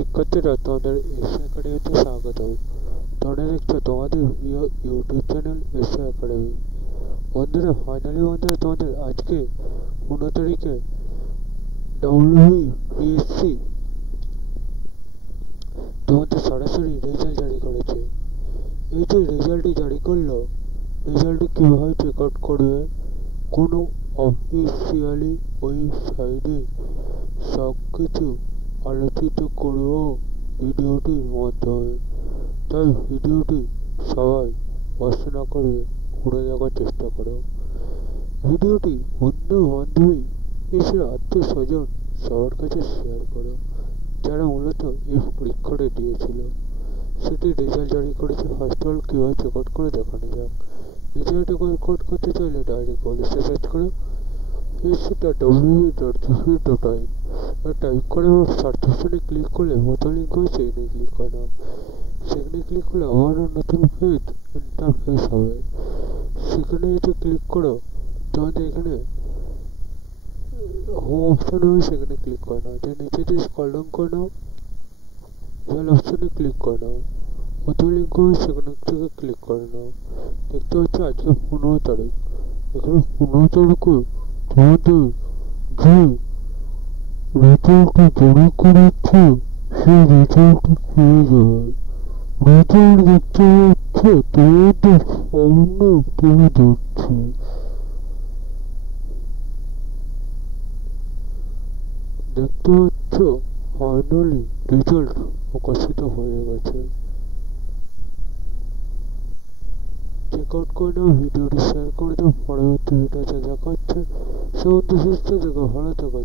শিক্ষার্থীরা তোমাদের এসএ একাডেমিতে স্বাগতম। তোমরা দেখছো তোমাদের প্রিয় ইউটিউব চ্যানেল এসএ একাডেমি। বন্ধুরা বন্ধুরা তোমাদের আজকে 15 তারিখে WBSC তোমাদের সরাসরি রেজাল্ট জারি করেছে। এই যে রেজাল্টটি জারি করলো, রেজাল্টটি কীভাবে চেক আউট করবে, কোনো অফিসিয়ালি ওয়েবসাইটে সব কিছু আলোচিত করব ভিডিওটির মাধ্যমে। তাই ভিডিওটি সবাই কষ্ট না করে ঘুরে দেখার চেষ্টা করো। ভিডিওটি বন্ধু বান্ধবী এছাড়া আত্মীয় স্বজন সবার কাছে শেয়ার করো, যারা মূলত এই পরীক্ষাটা দিয়েছিল। সেটি রেজাল্ট জারি করেছে। ফার্স্ট অল কীভাবে চেক আউট করে দেখানো যাক। রেজাল্ট চেক আউট করতে চাইলে ডাইরেক্ট কলেজে সার্চ করো www.gp.in টাইপ করে সার্চ অপশনে ক্লিক করলে মতো লিঙ্ক হবে, সেখানে ক্লিক করে নাও। সেখানে ক্লিক করলে আবারও নতুন পেজ ইন্টারফেস হবে। সেখানে যদি ক্লিক করো, তোমাদের এখানে হোম অপশন হবে, সেখানে ক্লিক করে নাও। যে নিচে দিয়ে স্ক্রল ডাউন করে নাও, জেল অপশনে ক্লিক করে নাও। মতো লিঙ্ক হবে, সেখানে থেকে ক্লিক করে নাও। দেখতে পাচ্ছি আজকে 15 তারিখ। এখানে 15 তারিখে তোমাদের যে রেজাল্টটি জারি করেছে সেই রেজাল্টটি পেয়ে যাবে। রেজাল্ট দেখতে পাচ্ছে তোমাদের সামনে তুলে ধরছে। দেখতে পাচ্ছ ফাইনালি রেজাল্ট প্রকাশিত হয়ে গেছে। চেক আউট করে নাও, ভিডিওটি শেয়ার করে দাও। পরবর্তী ভিডিওতে দেখা হচ্ছে। সুস্থ থেকো, ভালো থেকো।